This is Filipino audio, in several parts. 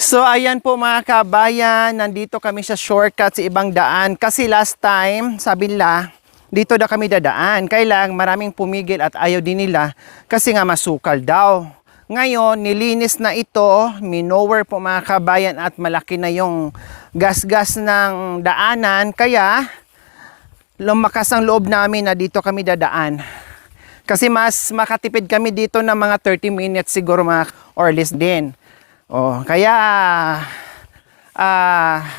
So ayan po mga kabayan, nandito kami sa shortcut sa ibang daan. Kasi last time, sabi nila, dito na kami dadaan. Kailang maraming pumigil at ayaw din nila kasi nga masukal daw. Ngayon, nilinis na ito, minower po mga kabayan at malaki na yung gas-gas ng daanan. Kaya, lumakas ang loob namin na dito kami dadaan. Kasi mas makatipid kami dito ng mga 30 minutes siguro mga or less din. Oh, kaya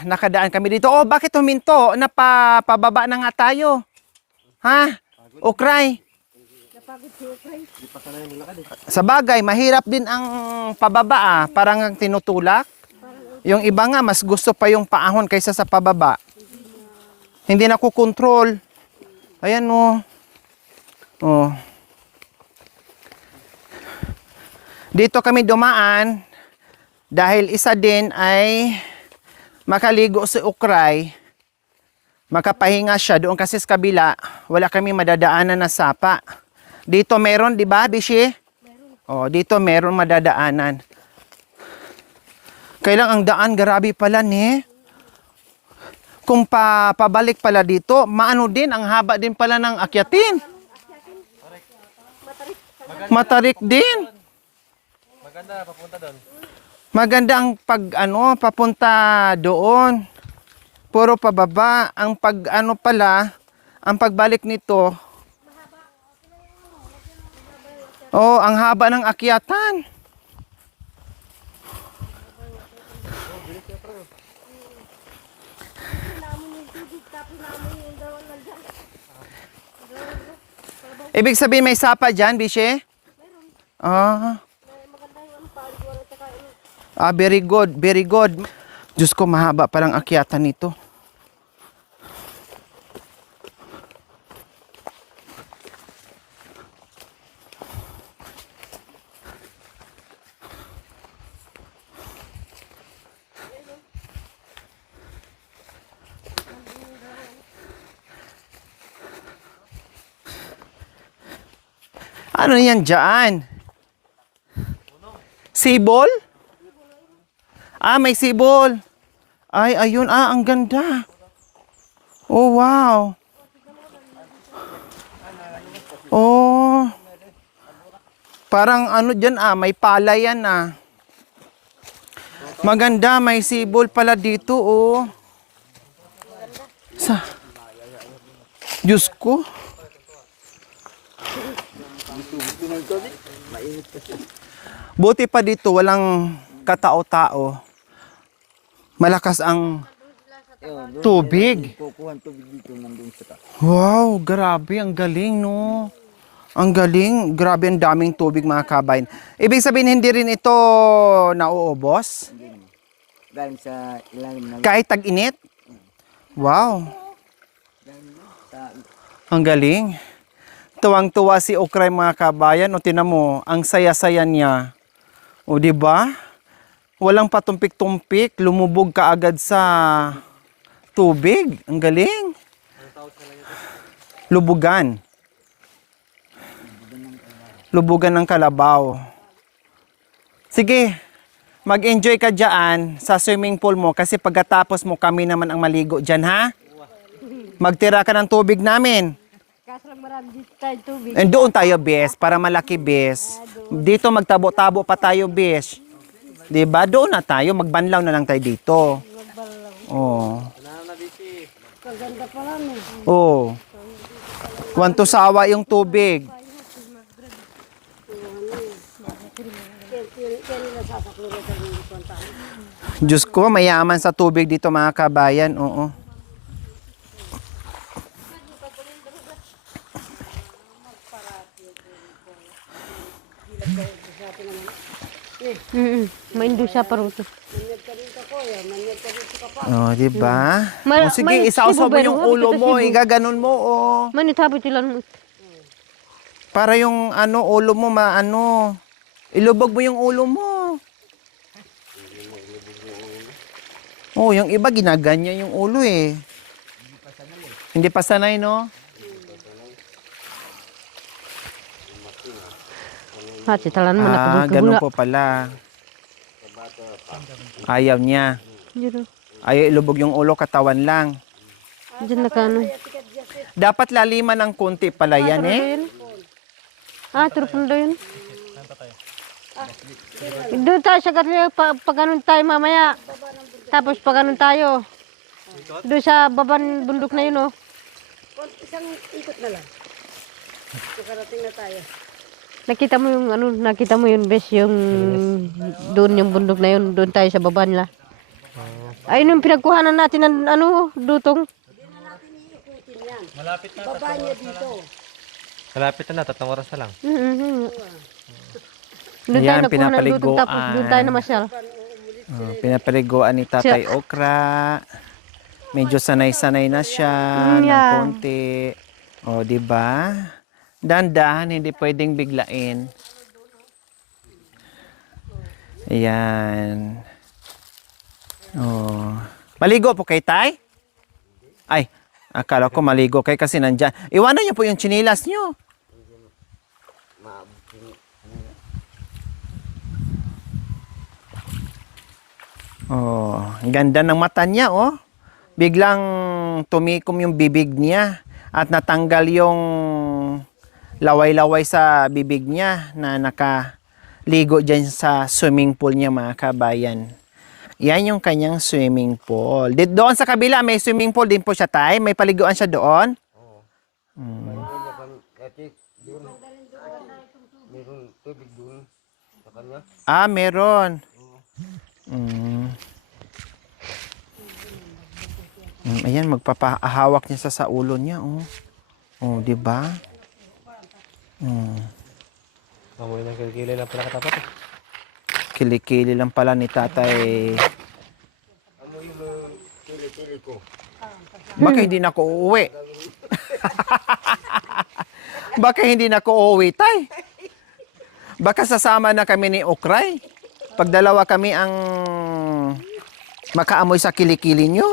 nakadaan kami dito. Oh, bakit huminto? Napababa na nga tayo. Ha? Ukray. Sa bagay, mahirap din ang pababa parang tinutulak. Yung iba nga, mas gusto pa yung paahon kaysa sa pababa. Hindi na kukontrol. Ayan o. Oh. Dito kami dumaan dahil isa din ay makaligo si Ukray. Makapahinga siya doon kasi sa kabila. Wala kami madadaanan na sapa. Dito meron, di ba, Bishi? Oh, dito meron madadaanan. Kailang ang daan, grabe pala ni. Kung pabalik pala dito, maano din, ang haba din pala ng akyatin. Matarik din. Maganda, papunta doon. Maganda ang papunta doon. Puro pababa. Ang ang pagbalik nito, oh, ang haba ng akyatan. Ibig sabihin may sapa dyan, Bishe? Very good, very good. Diyos ko, mahaba palang akyatan nito. Ano yan dyan? Sibol? May sibol. Ay, ayun. Ang ganda. Oh, wow. Oh. Parang dyan, may pala yan, Maganda, may sibol pala dito, oh. Diyos ko. Buti pa dito, walang katao-tao. Malakas ang tubig. Wow, grabe, ang galing, no? Ang galing, grabe, ang daming tubig mga kabayan. Ibig sabihin, hindi rin ito nauubos? Galing sa ilalim ng... Kahit tag-init? Wow. Ang galing. Tuwang-tuwa si Ukray mga kabayan. O tinan mo, ang saya-saya niya. O di ba? Walang patumpik-tumpik, lumubog ka agad sa tubig. Ang galing. Lubugan. Lubugan ng kalabaw. Sige, mag-enjoy ka dyan sa swimming pool mo kasi pagkatapos mo kami naman ang maligo dyan, ha? Magtira ka ng tubig namin. Kaso lang marami dito tayo tubig. And doon tayo, bes, para malaki, bes. Dito magtabo-tabo pa tayo, bes. Diba? Doon na tayo, magbanlaw na lang tayo dito. Oh. Kaganda pa lang eh. Oh. Wanto sawa yung tubig. Diyos ko, mayaman sa tubig dito mga kabayan. Oo. Maindo siya paruto. Oh, di ba? Mal- O sige, may isausaw mo sibo ba yung yun? ulo Kita mo, sibo. igaganon mo, oh. Manit habit ilan mo. Para yung ulo mo ilubog mo yung ulo mo. Oh, yung iba ginaganyan yung ulo eh. Hindi pa sanay, no? Hati talan mo na Ganun kabul-kabula. po pala. Ayaw niya. Diyan, Ayaw ilubog yung ulo, katawan lang. diyan na kano. Dapat laliman ng konti pala yan eh. Turupundo yun. Doon tayo sa Garlia, pag ganun tayo mamaya. Tapos pag ganun tayo. Doon sa baban bundok na yun, oh. Isang ikot na lang. Nakarating na tayo. Nakita mo yun, bes, yung doon yung bundok na yun, doon tayo sa baba nila. Ayun yung pinagkuhanan natin ng dutong. Malapit na. Baba niya dito. Malapit na, 3 oras na lang. Doon tayo Ayan, nakuha ng dutong, tapos doon tayo namasyal. Pinapaliguan ni Tatay Okra. Medyo sanay-sanay na siya ng Yeah. konti. O, di ba? Dandahan, hindi pwedeng biglain. Ayan. Oh. Maligo po kay Tay? Ay, akala ko maligo kay kasi nandyan. Iwanan niyo po yung chinilas niyo. Oh, ang ganda ng mata niya, oh. Biglang tumikom yung bibig niya at natanggal yung laway-laway sa bibig niya na nakaligo dyan sa swimming pool niya, mga kabayan. Yan yung kanyang swimming pool. Doon sa kabila, may swimming pool din po siya, Tay. May paliguan siya doon. Kasi doon, meron tubig doon sa kanya. Ah, meron. Mm. Ayan, magpapahawak niya sa ulo niya, oh. Oh, di ba? Amoy ng kilikili lang pala katapat eh. Kilikili lang pala ni Tatay. Amoy mo tili-tili ko. Baka hindi na ako uuwi. Baka hindi na ako uuwi, Tay. Baka sasama na kami ni Okray. Pag dalawa kami ang makaamoy sa kilikili nyo.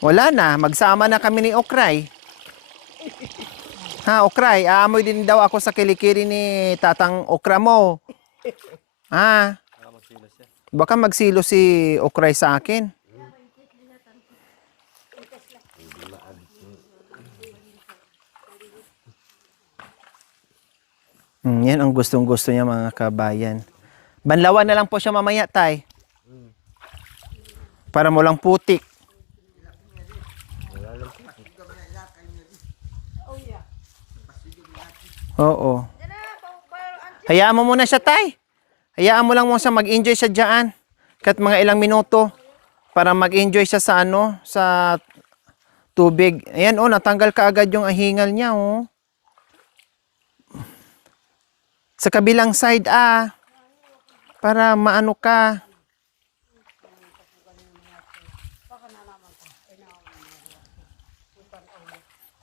Wala na, magsama na kami ni Okray. Ha, Okray, aamoy din daw ako sa kilikili ni Tatang Okra mo. Ha? Baka magsilo si Okray sa akin. Yan ang gustong-gusto niya, mga kabayan. Banlawan na lang po siya mamaya, Tay. Para mo lang putik. Oo. Hayaan mo muna siya, Tay. Hayaan mo lang muna siya, mag-enjoy siya dyan. Kahit mga ilang minuto. Para mag-enjoy siya sa sa tubig. Ayan, oh, natanggal ka agad yung ahingal niya, oh. Sa kabilang side, para maano ka.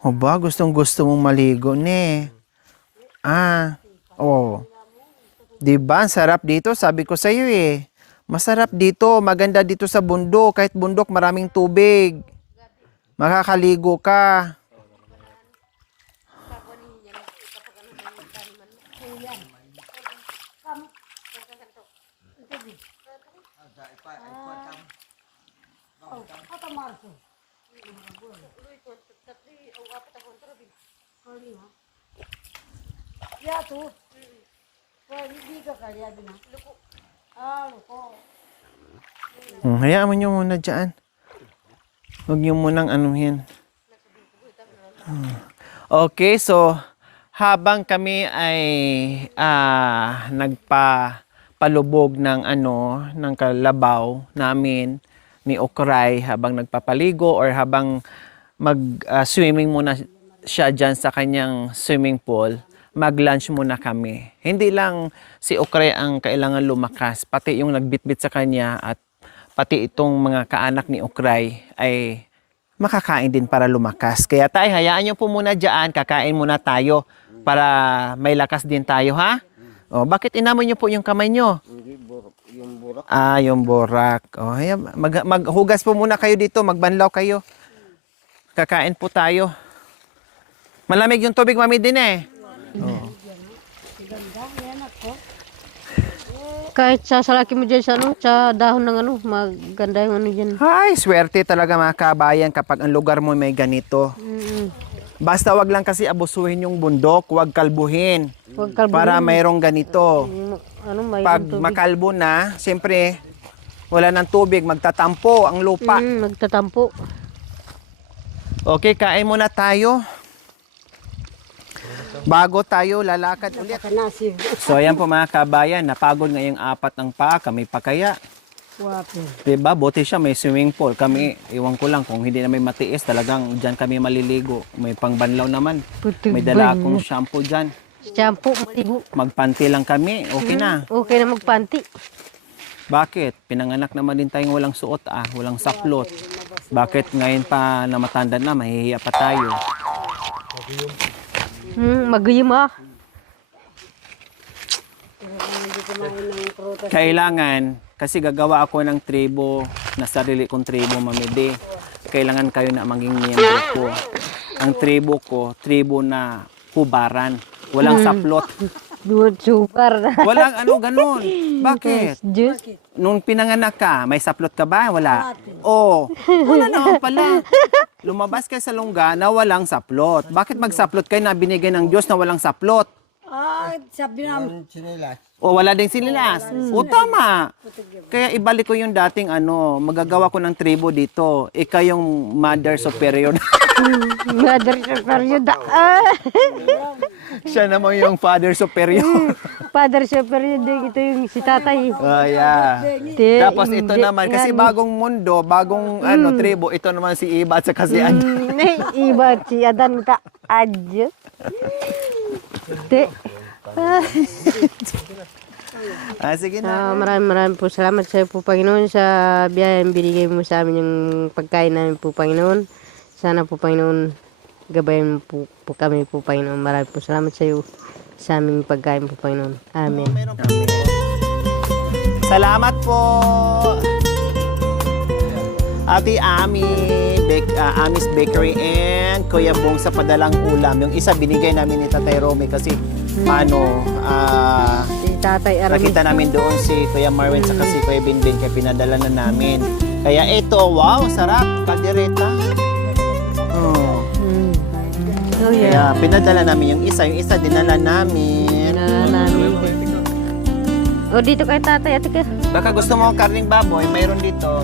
O ba, gustong-gusto mong maligo, ne? Oh. Diba, ang sarap dito, sabi ko sa iyo eh. Masarap dito, maganda dito sa bundok, kahit bundok maraming tubig. Makakaligo ka. Ya tu. Hindi ka kaya din. Luko. Luko. Hayaan mo nyo muna dyan. Huwag nyo munang anuhin. Okay, so habang kami ay nagpapalubog ng ng kalabaw namin ni Okray habang nagpapaligo or habang mag-swimming muna siya dyan sa kanyang swimming pool, mag-lunch muna kami. Hindi lang si Okray ang kailangan lumakas, pati yung nagbitbit sa kanya at pati itong mga kaanak ni Okray ay makakain din para lumakas. Kaya tayo, hayaan nyo po muna dyan, kakain muna tayo para may lakas din tayo, ha? O, bakit inamoy nyo po yung kamay nyo? Hindi, yung burak. Yung borak. O, maghugas po muna kayo dito, magbanlaw kayo. Kakain po tayo. Malamig yung tubig, mami din eh. Kahit sasalaki mo dyan sa, sa dahon ng maganda yung dyan. Ay, swerte talaga mga kabayan kapag ang lugar mo may ganito. Basta wag lang kasi abusuhin yung bundok, wag kalbuhin. Huwag kalbo. Para mayroong ganito. May Pag tubig. makalbo na, siyempre, wala ng tubig, magtatampo ang lupa. Magtatampo. Okay, kain muna tayo. Bago tayo lalakad ulit. Kanasi. So ayan po mga kabayan, napagod ngayong apat ng paa, kami pa kaya. Wapo. Diba, buti siya may swimming pool. Kami, iwan ko lang, kung hindi na may matiis, talagang dyan kami maliligo. May pangbanlaw naman. Puti May dala akong shampoo dyan. Shampoo, maligo. Magpanti lang kami, okay na. Okay na magpanti. Bakit? Pinanganak naman din tayong walang suot walang saplot. Bakit ngayon pa na matanda na, mahihiya pa tayo? Magayim Kailangan, kasi gagawa ako ng tribo, na sarili kong tribo, mamidi. Kailangan kayo na maging miyembro ko. Ang tribo ko, tribo na hubaran. Walang saplot. Duwag super. Walang ganun. Bakit? Diyos. Nung pinanganak ka, may saplot ka ba? Wala. Oh, wala naman pala. Lumabas ka sa lungga na walang saplot. Bakit magsaplot kayo na binigay ng Diyos na walang saplot? Sabi namin. O wala din sinilas. O tama. Kaya ibalik ko yung dating magagawa ko ng tribo dito. Ikaw yung mother superior. Mother superior. Siya naman yung father superior. Father superior din. Ito yung si tatay. Yeah. Tapos ito naman, kasi bagong mundo, bagong tribo, ito naman si Iba at saka si Adan. Iba si Adan ka. Adyo. Te. Sige na. Maraming po salamat sa iyo po, Panginoon, sa biyayang binigay mo sa amin yung pagkain namin po, Panginoon. Sana po, Panginoon, gabayan mo po kami po, Panginoon. Maraming po salamat sa iyo sa aming pagkain po, Panginoon. Amen. Salamat po. Ate Ami, Ami's Bakery and Kuya Bong sa padalang ulam. Yung isa binigay namin ni Tatay Romy kasi Si tatay Arami. nakita namin doon si Kuya Marvin saka si Kuya Binbin kaya pinadala na namin. Kaya ito, wow, sarap, kaldereta. Oh. Oh, yeah. Kaya pinadala namin yung isa dinala namin. O, dito kay tatay, ate ka. Baka gusto mo ng karning baboy, mayroon dito.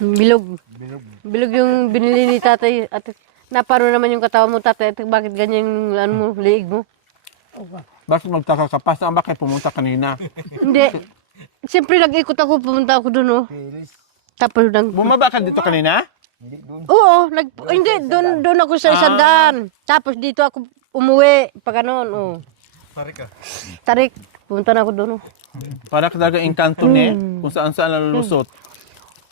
Bilog. Bilog. Bilog yung binili ni tatay. At naparo naman yung katawan mo, tatay. At bakit ganyan yung ano mo, liig mo? Bakit magtaka ka pa? Saan ba kayo pumunta kanina? Hindi. Siyempre nag-ikot ako, pumunta ako doon, oh. Pilis. Tapos nag... Bumaba ka dito kanina? Hindi doon. Oo, hindi, doon ako sa isang daan. Tapos dito ako umuwi, pag gano'n, oh. Tarik ka. Tarik, pumunta na ako doon, oh. Para talaga engkanto ni kung saan saan nalulusot.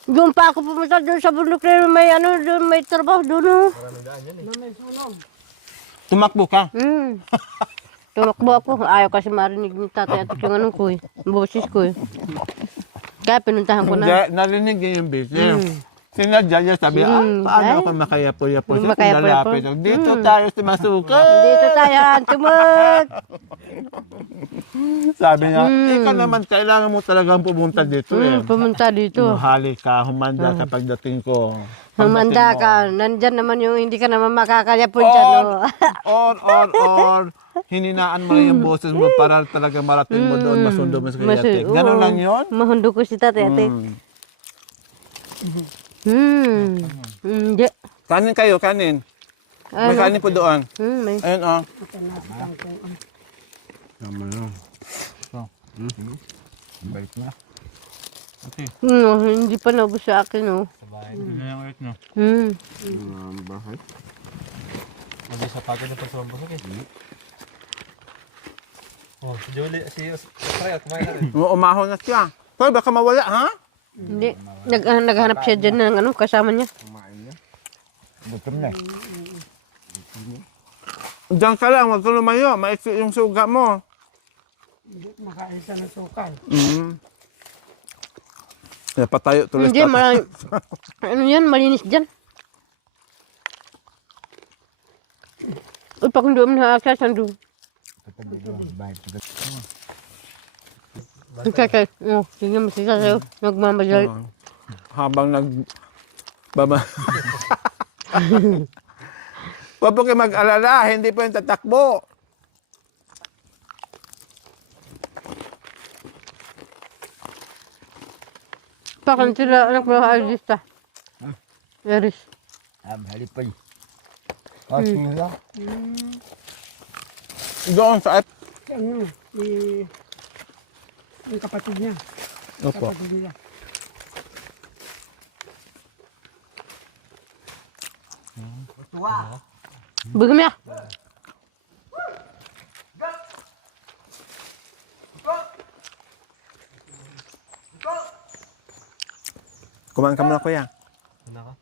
Doon pa ako pumunta doon sa bundok na may ano, doon may trabaho doon, oh. Tumakbo ka. Tumakbo ako. Ayaw kasi marinig ng tatay at yung anong ko, eh. Boses ko, eh. Kaya pinuntahan ko na. Hindi, narinig niya yung business. Sinadya niya sabi, paano ako makayapo-yapo siya kung Makayapo-yapo. lalapit? Dito tayo sa masuka. Dito tayo, tumag. Sabi niya, ikaw naman, kailangan mo talagang pumunta dito eh. Pumunta dito. Mahali ka, humanda ka pagdating ko. Humanda ka. Nandyan naman yung hindi ka naman makakayapo dyan, oh. Or, hininaan mo lang yung boses mo para talaga marating mo doon, masundo mo sa kayatik. Ganun lang yun? Mahundo ko si tatay, ate. Hindi. Kanin kayo, kanin. May kanin po doon. May. Ayun, oh. Tama na. Balik na. Hindi pa naubos sa akin, oh. Ano yung ulit no? Bahay. Hindi sa pagod na pagsumabusog eh. Oh, si Julie, si Israel, kumain na rin. Umahon na siya. Hoy, baka mawala, ha? Hindi. Naghanap siya dyan ng ano, kasama niya. Kumain na. Gutom na. Diyan ka lang, huwag ka lumayo. Maiksi yung suga mo. Hindi makain siya ng sukal. Kaya patayo tuloy. Hindi, marami. Ano yan, malinis dyan. Uy, pakong doon na akasan doon. Katabi doon. Bahay. Kakay, oh, tingnan mo si tatay, nagmamadali. Habang baba. Huwag po kayo mag-alala, hindi po yung tatakbo. Pakan sila, anak mo, artista. Eris. Halipay. Sila. Doon sa Ano, yung kapatid niya. Opo. Kapatid nila. Bugam ya. Kumain ka muna, kuya. Ano ka?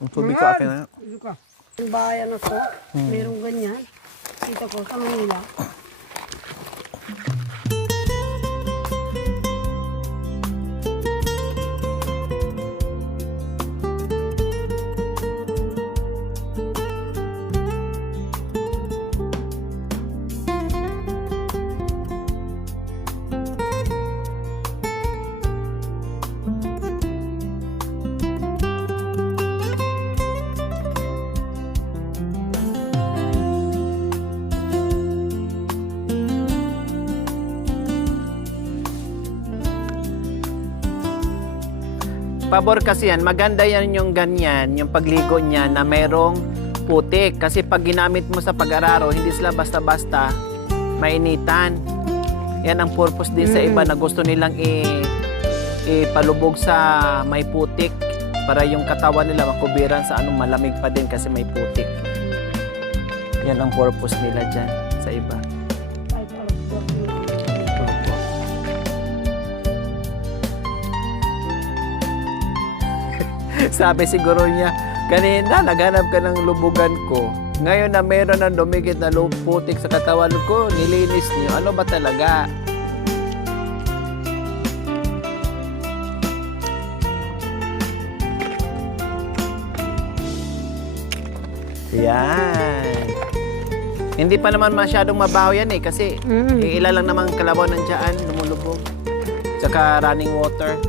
Ang tubig ko akin na. Ito ka. Yung bayan ako, merong ganyan. Dito ko sa Manila. Pabor kasi yan, maganda yan yung ganyan, yung pagligo niya na mayroong putik. Kasi pag ginamit mo sa pag-araro, hindi sila basta-basta mainitan. Yan ang purpose din sa iba na gusto nilang ipalubog sa may putik para yung katawan nila makubiran sa anong malamig pa din kasi may putik. Yan ang purpose nila dyan sa iba. Sabi siguro niya, kanina naghanap ka ng lubugan ko. Ngayon na meron ng dumikit na putik sa katawan ko, nilinis niyo. Ano ba talaga? Yan. Hindi pa naman masyadong mabaho yan eh kasi ilan lang naman kalabaw nandiyan, lumulubog. Tsaka running water.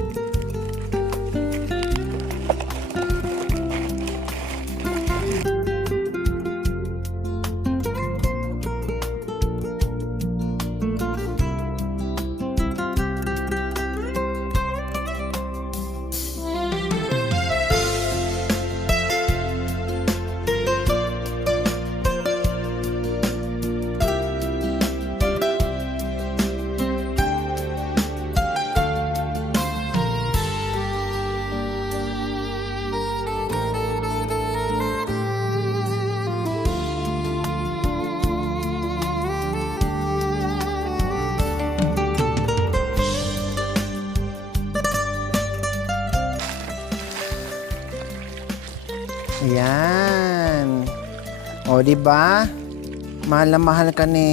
Ayan. O, di ba? Mahal na mahal ka ni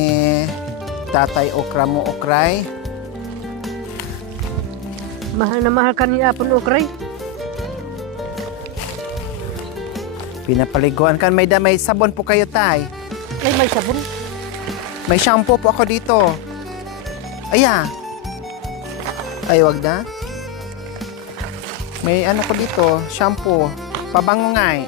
Tatay Okra mo, Okray. Mahal na mahal ka ni Apon Okray. Pinapaliguan ka. May sabon po kayo, Tay. Ay, may sabon. May shampoo po ako dito. Aya. Ay, wag na. May ano ko dito, shampoo. Pabango nga eh.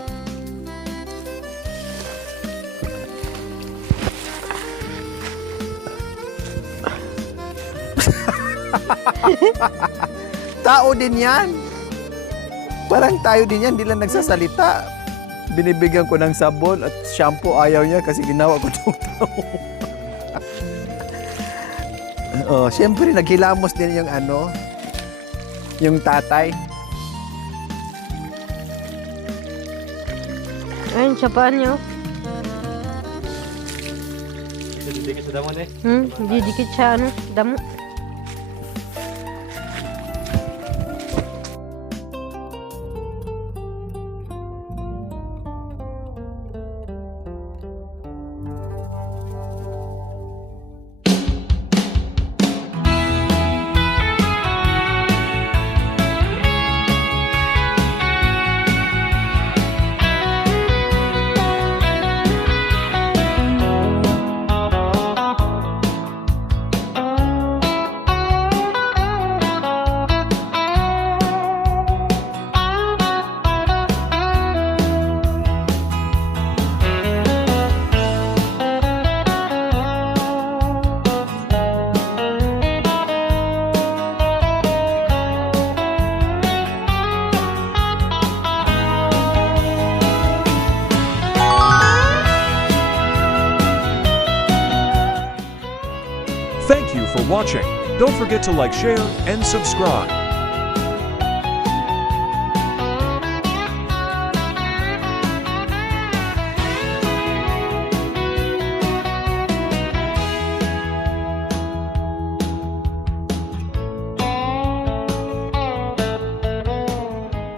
Tao din yan. Parang tayo din yan, di lang nagsasalita. Binibigyan ko ng sabon at shampoo, ayaw niya kasi ginawa ko itong tao. Oh, siyempre naghilamos din yung ano, yung tatay. Ayun, sa paan niyo. Dikit sa damon eh. Didikit sa ano, damo. Thank you for watching. Don't forget to like, share, and subscribe.